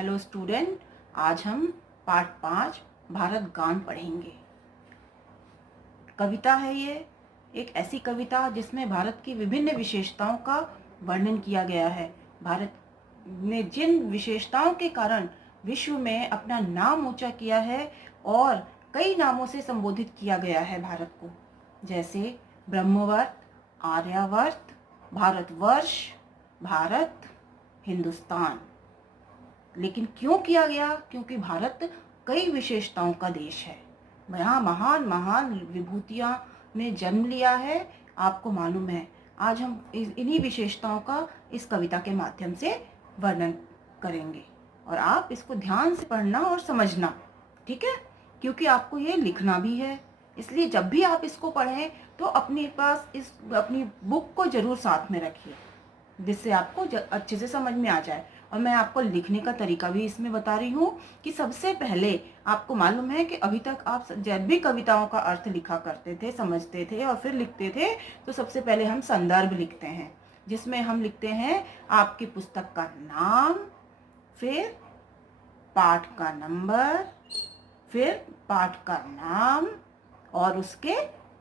Hello student, आज हम part 5 Bharat गान पढ़ेंगे। कविता है ये, एक ऐसी कविता जिसमें भारत की विभिन्न विशेषताओं का वर्णन किया गया है। भारत ने जिन विशेषताओं के कारण विश्व में अपना नाम ऊंचा किया है और कई नामों से संबोधित किया गया है भारत को, जैसे ब्रह्मवर्त, आर्यावर्त, भारतवर्ष, भारत, हिंदुस्तान। लेकिन क्यों किया गया? क्योंकि भारत कई विशेषताओं का देश है। यहाँ महान महान विभूतियाँ ने जन्म लिया है, आपको मालूम है। आज हम इन्हीं विशेषताओं का इस कविता के माध्यम से वर्णन करेंगे और आप इसको ध्यान से पढ़ना और समझना, ठीक है? क्योंकि आपको ये लिखना भी है, इसलिए जब भी आप इसको पढ़ें तो अपने पास अपनी बुक को जरूर साथ में रखिए, जिससे आपको अच्छे से समझ में आ जाए। और मैं आपको लिखने का तरीका भी इसमें बता रही हूँ कि सबसे पहले आपको मालूम है कि अभी तक आप जब भी कविताओं का अर्थ लिखा करते थे, समझते थे और फिर लिखते थे, तो सबसे पहले हम संदर्भ लिखते हैं, जिसमें हम लिखते हैं आपकी पुस्तक का नाम, फिर पाठ का नंबर, फिर पाठ का नाम और उसके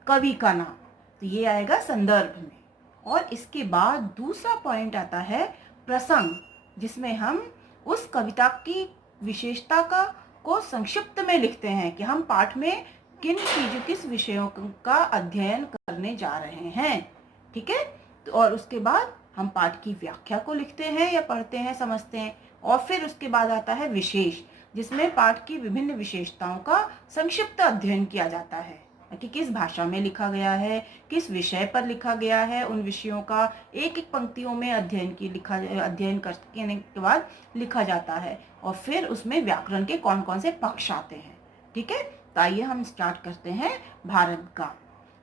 कवि का नाम। तो ये आएगा संदर्भ में। और इसके बाद दूसरा पॉइंट आता है प्रसंग, जिसमें हम उस कविता की विशेषता को संक्षिप्त में लिखते हैं कि हम पाठ में किस विषयों का अध्ययन करने जा रहे हैं, ठीक है? तो और उसके बाद हम पाठ की व्याख्या को लिखते हैं या पढ़ते हैं, समझते हैं। और फिर उसके बाद आता है विशेष, जिसमें पाठ की विभिन्न विशेषताओं का संक्षिप्त अध्ययन किया जाता है कि किस भाषा में लिखा गया है, किस विषय पर लिखा गया है, उन विषयों का एक एक पंक्तियों में अध्ययन करने के बाद लिखा जाता है। और फिर उसमें व्याकरण के कौन कौन से पक्ष आते हैं, ठीक है? तो आइए हम स्टार्ट करते हैं भारत गान।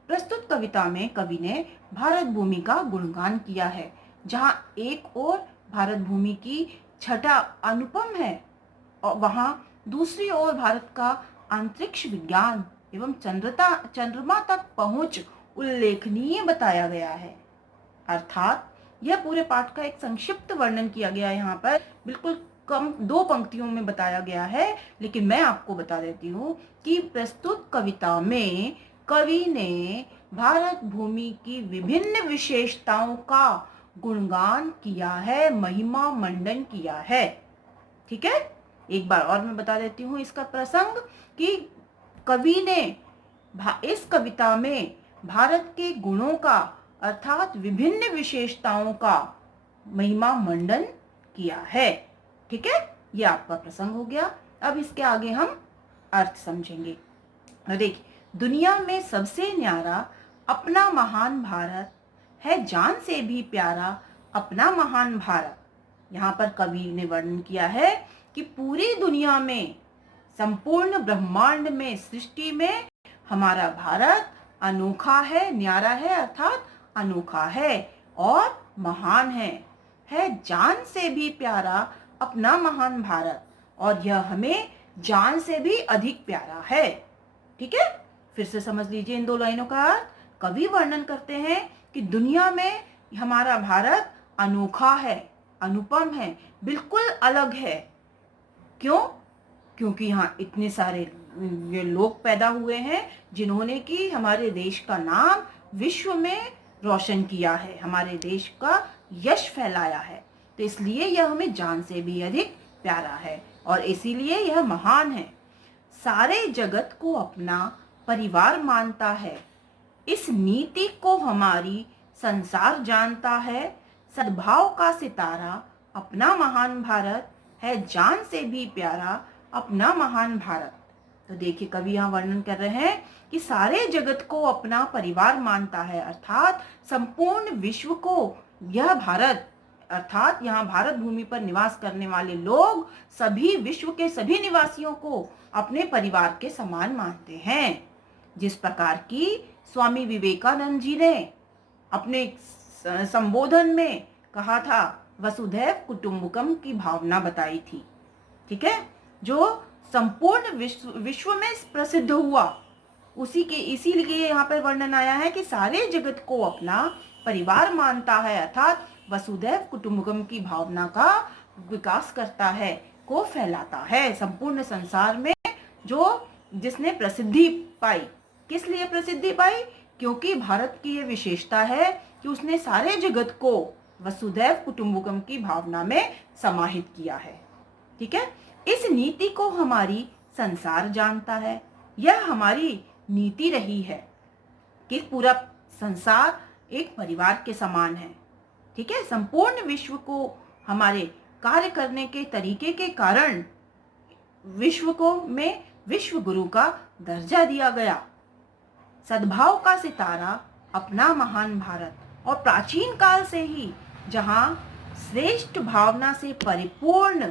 प्रस्तुत कविता में कवि ने भारत भूमि का गुणगान किया है। जहाँ एक ओर भारत भूमि की छटा अनुपम है और वहाँ दूसरी ओर भारत का अंतरिक्ष विज्ञान एवं चंद्रमा तक पहुंच उल्लेखनीय बताया गया है। अर्थात यह पूरे पाठ का एक संक्षिप्त वर्णन किया गया है। यहाँ पर बिल्कुल कम 2 पंक्तियों में बताया गया है, लेकिन मैं आपको बता देती हूँ कि प्रस्तुत कविता में कवि ने भारत भूमि की विभिन्न विशेषताओं का गुणगान किया है, महिमा मंडन किया है, ठीक है? एक बार और मैं बता देती हूँ इसका प्रसंग कि कवि ने इस कविता में भारत के गुणों का अर्थात विभिन्न विशेषताओं का महिमा मंडन किया है, ठीक है? ये आपका प्रसंग हो गया। अब इसके आगे हम अर्थ समझेंगे। देखिए, दुनिया में सबसे न्यारा अपना महान भारत है, जान से भी प्यारा अपना महान भारत। यहाँ पर कवि ने वर्णन किया है कि पूरी दुनिया में, संपूर्ण ब्रह्मांड में, सृष्टि में हमारा भारत अनोखा है, न्यारा है अर्थात अनोखा है और महान है जान से भी प्यारा अपना महान भारत, और यह हमें जान से भी अधिक प्यारा है, ठीक है? फिर से समझ लीजिए इन 2 लाइनों का अर्थ। कवि वर्णन करते हैं कि दुनिया में हमारा भारत अनोखा है, अनुपम है, बिल्कुल अलग है। क्यों? क्योंकि यहाँ इतने सारे ये लोग पैदा हुए हैं जिन्होंने कि हमारे देश का नाम विश्व में रोशन किया है, हमारे देश का यश फैलाया है। तो इसलिए यह हमें जान से भी अधिक प्यारा है और इसीलिए यह महान है। सारे जगत को अपना परिवार मानता है, इस नीति को हमारी संसार जानता है। सद्भाव का सितारा अपना महान भारत है, जान से भी प्यारा अपना महान भारत। तो देखिए, कवि यहाँ वर्णन कर रहे हैं कि सारे जगत को अपना परिवार मानता है, अर्थात संपूर्ण विश्व को यह भारत, अर्थात यहाँ भारत भूमि पर निवास करने वाले लोग सभी विश्व के सभी निवासियों को अपने परिवार के समान मानते हैं। जिस प्रकार की स्वामी विवेकानंद जी ने अपने संबोधन में कहा था, वसुधैव कुटुंबकम की भावना बताई थी, ठीक है? जो संपूर्ण विश्व में प्रसिद्ध हुआ, इसीलिए यहाँ पर वर्णन आया है कि सारे जगत को अपना परिवार मानता है, अर्थात वसुधैव कुटुंबकम की भावना का विकास करता है। को फैलाता है संपूर्ण संसार में, जो जिसने प्रसिद्धि पाई। किस लिए प्रसिद्धि पाई? क्योंकि भारत की ये विशेषता है कि उसने सारे जगत को वसुधैव कुटुंबकम की भावना में समाहित किया है। ठीक है, इस नीति को हमारी संसार जानता है। यह हमारी नीति रही है कि पूरा संसार एक परिवार के समान है। ठीक है, संपूर्ण विश्व को हमारे कार्य करने के तरीके के कारण विश्व को में विश्व गुरु का दर्जा दिया गया। सद्भाव का सितारा अपना महान भारत, और प्राचीन काल से ही जहां श्रेष्ठ भावना से परिपूर्ण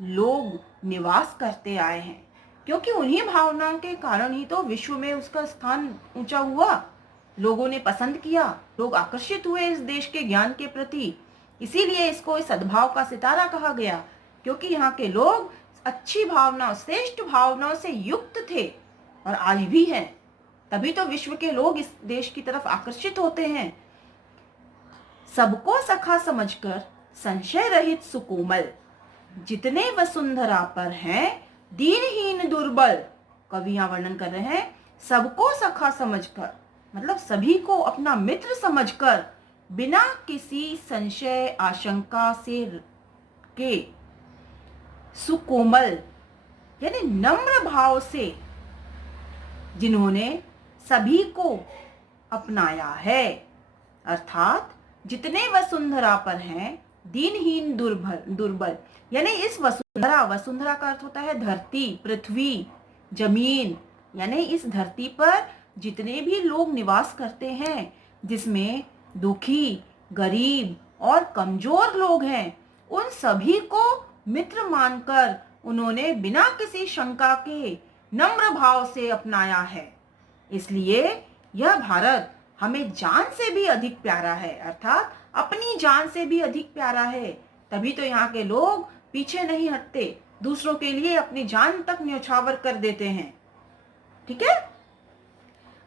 लोग निवास करते आए हैं, क्योंकि उन्हीं भावनाओं के कारण ही तो विश्व में उसका स्थान ऊंचा हुआ। लोगों ने पसंद किया, लोग आकर्षित हुए इस देश के ज्ञान के प्रति। इसीलिए इसको इस सद्भाव का सितारा कहा गया, क्योंकि यहाँ के लोग अच्छी भावनाओं, श्रेष्ठ भावनाओं से युक्त थे और आज भी हैं। तभी तो विश्व के लोग इस देश की तरफ आकर्षित होते हैं। सबको सखा समझकर संशय रहित सुकोमल, जितने वसुंधरा पर हैं दीनहीन दुर्बल। कवि यहाँ वर्णन कर रहे हैं सबको सखा समझकर, मतलब सभी को अपना मित्र समझकर, बिना किसी संशय आशंका से के सुकोमल यानी नम्र भाव से जिन्होंने सभी को अपनाया है, अर्थात जितने वसुंधरा पर हैं दीनहीन दुर्बल यानी इस वसुंधरा का अर्थ होता है धरती, पृथ्वी, जमीन, यानी इस धरती पर जितने भी लोग निवास करते हैं, जिसमें दुखी, गरीब और कमजोर लोग हैं, उन सभी को मित्र मानकर उन्होंने बिना किसी शंका के नम्र भाव से अपनाया है। इसलिए यह भारत हमें जान से भी अधिक प्यारा है, अर्थात अपनी जान से भी अधिक प्यारा है। तभी तो यहाँ के लोग पीछे नहीं हटते, दूसरों के लिए अपनी जान तक न्यौछावर कर देते हैं। ठीक है,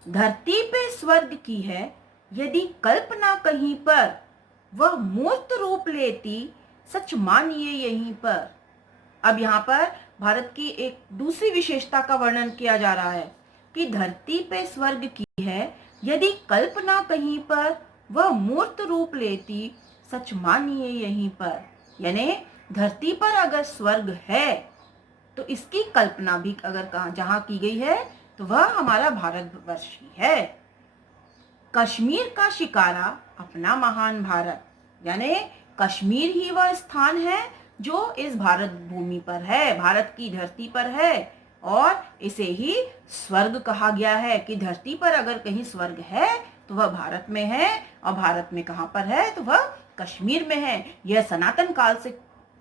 धरती पे स्वर्ग की है यदि कल्पना कहीं पर, वह मूर्त रूप लेती सच मानिए यहीं पर। अब यहाँ पर भारत की एक दूसरी विशेषता का वर्णन किया जा रहा है कि धरती पे स्वर्ग की है यदि कल्पना कहीं पर, वह मूर्त रूप लेती सच मानिए यहीं पर। यानी धरती पर अगर स्वर्ग है तो इसकी कल्पना भी अगर कहाँ जहाँ की गई है तो वह हमारा भारतवर्ष ही है। कश्मीर का शिकारा अपना महान भारत, यानी कश्मीर ही वह स्थान है जो इस भारत भूमि पर है, भारत की धरती पर है, और इसे ही स्वर्ग कहा गया है कि धरती पर अगर कहीं स्वर्ग है तो वह भारत में है, और भारत में कहाँ पर है तो वह कश्मीर में है। यह सनातन काल से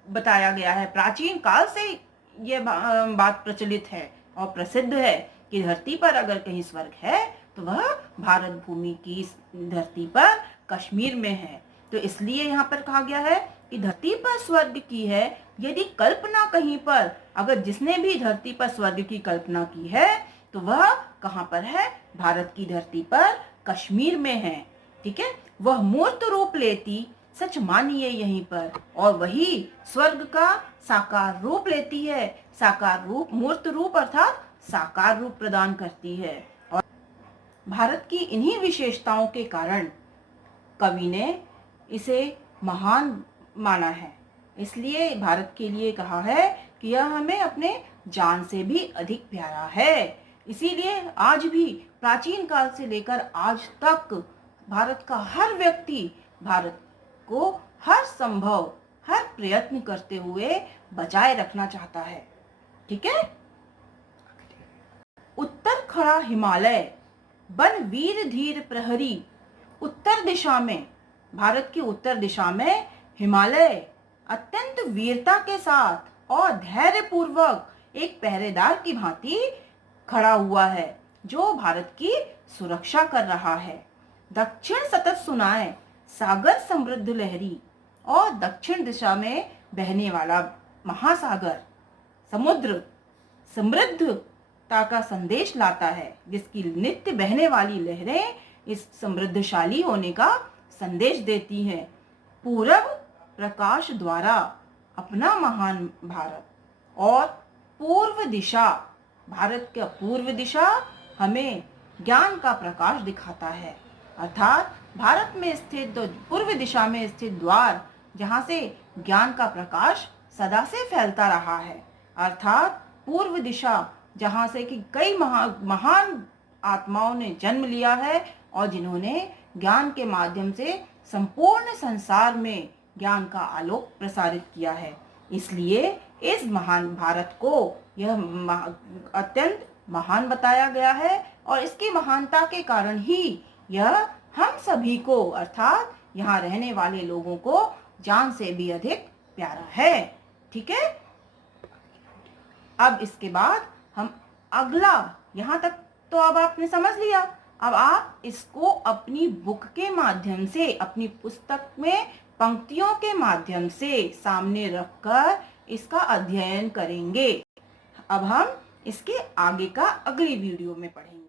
बताया गया है, प्राचीन काल से यह बात प्रचलित है और प्रसिद्ध है कि धरती पर अगर कहीं स्वर्ग है तो वह भारत भूमि की धरती पर कश्मीर में है। तो इसलिए यहाँ पर कहा गया है कि धरती पर स्वर्ग की है यदि कल्पना कहीं पर, अगर जिसने भी धरती पर स्वर्ग की कल्पना की है तो वह कहाँ पर है? भारत की धरती पर कश्मीर में है। ठीक है, वह मूर्त रूप लेती सच मानिए यहीं पर, और वही स्वर्ग का साकार रूप लेती है। साकार रूप, मूर्त रूप अर्थात साकार रूप प्रदान करती है। और भारत की इन्हीं विशेषताओं के कारण कवि ने इसे महान माना है। इसलिए भारत के लिए कहा है कि यह हमें अपने जान से भी अधिक प्यारा है। इसीलिए आज भी प्राचीन काल से लेकर आज तक भारत का हर व्यक्ति भारत को हर संभव, हर प्रयत्न करते हुए बचाए रखना चाहता है। ठीक है, उत्तर खड़ा हिमालय बन वीर धीर प्रहरी। उत्तर दिशा में, भारत की उत्तर दिशा में हिमालय अत्यंत वीरता के साथ और धैर्य पूर्वक एक पहरेदार की भांति खड़ा हुआ है जो भारत की सुरक्षा कर रहा है। दक्षिण सतत सुनाए सागर समृद्ध लहरी, और दक्षिण दिशा में बहने वाला महासागर समुद्र समृद्धता का संदेश लाता है, जिसकी नित्य बहने वाली लहरें इस समृद्धशाली होने का संदेश देती हैं। पूरब प्रकाश द्वारा अपना महान भारत, और पूर्व दिशा, भारत का पूर्व दिशा हमें ज्ञान का प्रकाश दिखाता है। अर्थात भारत में स्थित पूर्व दिशा में स्थित द्वार जहाँ से ज्ञान का प्रकाश सदा से फैलता रहा है। अर्थात पूर्व दिशा जहाँ से कि कई महान आत्माओं ने जन्म लिया है और जिन्होंने ज्ञान के माध्यम से संपूर्ण संसार में ज्ञान का आलोक प्रसारित किया है। इसलिए इस महान भारत को यह अत्यंत महान बताया गया है और इसकी महानता के कारण ही यह हम सभी को अर्थात यहाँ रहने वाले लोगों को जान से भी अधिक प्यारा है। ठीक है, अब इसके बाद हम अगला, यहाँ तक तो अब आपने समझ लिया। अब आप इसको अपनी बुक के माध्यम से, अपनी पुस्तक में पंक्तियों के माध्यम से सामने रखकर इसका अध्ययन करेंगे। अब हम इसके आगे का अगली वीडियो में पढ़ेंगे।